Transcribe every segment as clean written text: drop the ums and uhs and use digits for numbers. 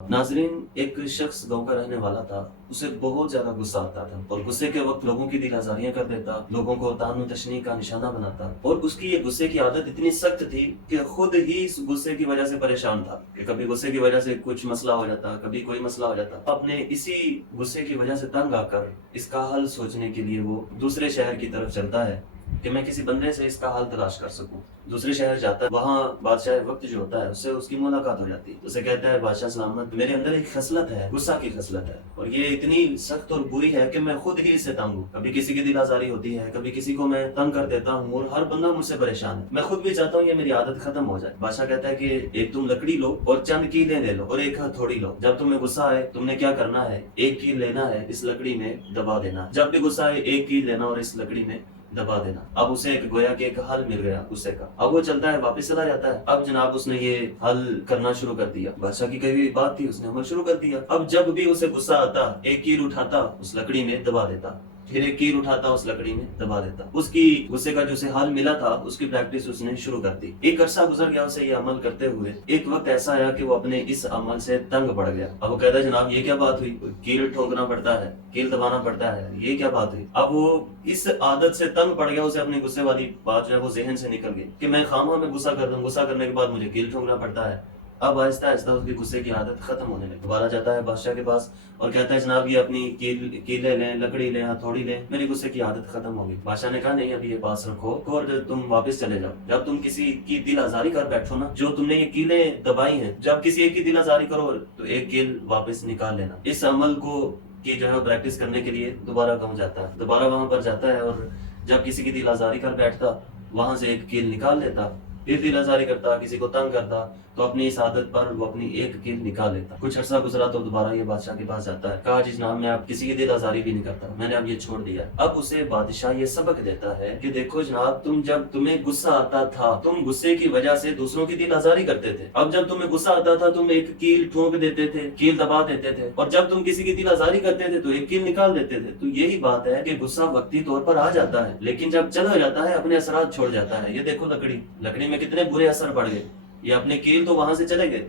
नाज़रीन, एक शख्स गाँव का रहने वाला था। उसे बहुत ज़्यादा गुस्सा आता था और गुस्से के वक्त लोगों की दिल आज़ारियाँ कर देता, लोगों को तान-व-तशनी का निशाना बनाता। और उसकी ये गुस्से की आदत इतनी सख्त थी कि खुद ही इस गुस्से की वजह से परेशान था कि कभी गुस्से की वजह से कुछ मसला हो जाता, कभी कोई मसला हो जाता। अपने इसी गुस्से की वजह से तंग आकर इसका हल सोचने के लिए वो दूसरे शहर की तरफ चलता है कि मैं किसी बंदे से इसका हल तलाश कर सकूं। दूसरे शहर जाता है, वहाँ बादशाह वक्त जो होता है उससे उसकी मुलाकात हो जाती है। उसे कहता है, बादशाह सलामत, मेरे अंदर एक खसलत है, गुस्सा की खसलत है, और ये इतनी सख्त और बुरी है कि मैं खुद ही इससे तंग हूँ। कभी किसी की दिल आजारी होती है, कभी किसी को मैं तंग कर देता हूँ और हर बंदा मुझसे परेशान है। मैं खुद भी चाहता हूँ ये मेरी आदत खत्म हो जाए। बादशाह कहता है कि एक तुम लकड़ी लो और चंद कीलें ले लो और एक हथौड़ी लो। जब तुम्हें गुस्सा आए, तुमने क्या करना है, एक कील लेना है, इस लकड़ी में दबा देना। जब भी गुस्सा आए, एक कील लेना और इस लकड़ी में दबा देना। अब उसे एक गोया कि एक हल मिल गया गुस्से का। अब वो चलता है, वापस चला जाता है। अब जनाब उसने ये हल करना शुरू कर दिया। बादशाह की कही हुई बात थी, उसने अमल शुरू कर दिया। अब जब भी उसे गुस्सा आता, एक कील उठाता, उस लकड़ी में दबा देता, फिर एक कील उठाता, उस लकड़ी में दबा देता। उसकी गुस्से का जो उसे हाल मिला था, उसकी प्रैक्टिस उसने शुरू कर दी। एक अरसा गुजर गया उसे ये अमल करते हुए। एक वक्त ऐसा आया कि वो अपने इस अमल से तंग पड़ गया। अब वो कहता है, जनाब ये क्या बात हुई, कील ठोकना पड़ता है, कील दबाना पड़ता है, ये क्या बात हुई। अब वो इस आदत से तंग पड़ गया, उसे अपनी गुस्से वाली बात जो है वो जहन से निकल गई कि मैं खामा में गुस्सा कर दूं, गुस्सा करने के बाद मुझे कील ठोकना पड़ता है। अब आहिस्ता आहिस्ता उसकी गुस्से की आदत खत्म होने लगी। दोबारा जाता है बादशाह के पास और कहता है, जनाब ये अपनी कीले लें, लकड़ी लें, हथौड़ी लें, मेरी गुस्से की आदत खत्म हो गई। बादशाह ने कहा, नहीं, अभी ये पास रखो और तुम वापस चले जाओ। जब तुम किसी की दिल आजारी कर बैठो ना, जो तुमने ये कीलें दबाई हैं, जब किसी एक की दिल आजारी करो तो एक कील वापस निकाल लेना। इस अमल को की जो है प्रैक्टिस करने के लिए दोबारा गाँव जाता है। दोबारा वहां पर जाता है और जब किसी की दिल आजारी कर बैठता, वहां से एक कील निकाल लेता। फिर दिल आजारी करता, किसी को तंग करता, तो अपनी इस आदत पर वो अपनी एक कील निकाल लेता। कुछ अर्सा गुजरा तो दोबारा ये बादशाह के पास जाता है। कहा, जी जनाब, मैं अब किसी की दिल आजारी भी नहीं करता, मैंने अब ये छोड़ दिया। अब उसे बादशाह ये सबक देता है कि देखो जनाब, जब तुम्हें गुस्सा आता था, तुम गुस्से की वजह से दूसरों की दिल आजारी करते थे। अब जब तुम्हें गुस्सा आता था, तुम एक कील ठोक देते थे, कील दबा देते थे, और जब तुम किसी की दिल आजारी करते थे तो एक कील निकाल देते थे। तो यही बात है कि गुस्सा वक्ती तौर पर आ जाता है, लेकिन जब चला जाता है अपने असरात छोड़ जाता है। ये देखो लकड़ी में कितने बुरे असर पड़ गए। ये अपने कील तो वहां से चले गए,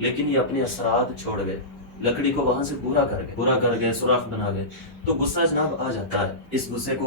लेकिन ये अपने असरात छोड़ गए, लकड़ी को वहां से बुरा कर गए, सुराख बना गए। तो गुस्सा जनाब आ जाता है। इस गुस्से को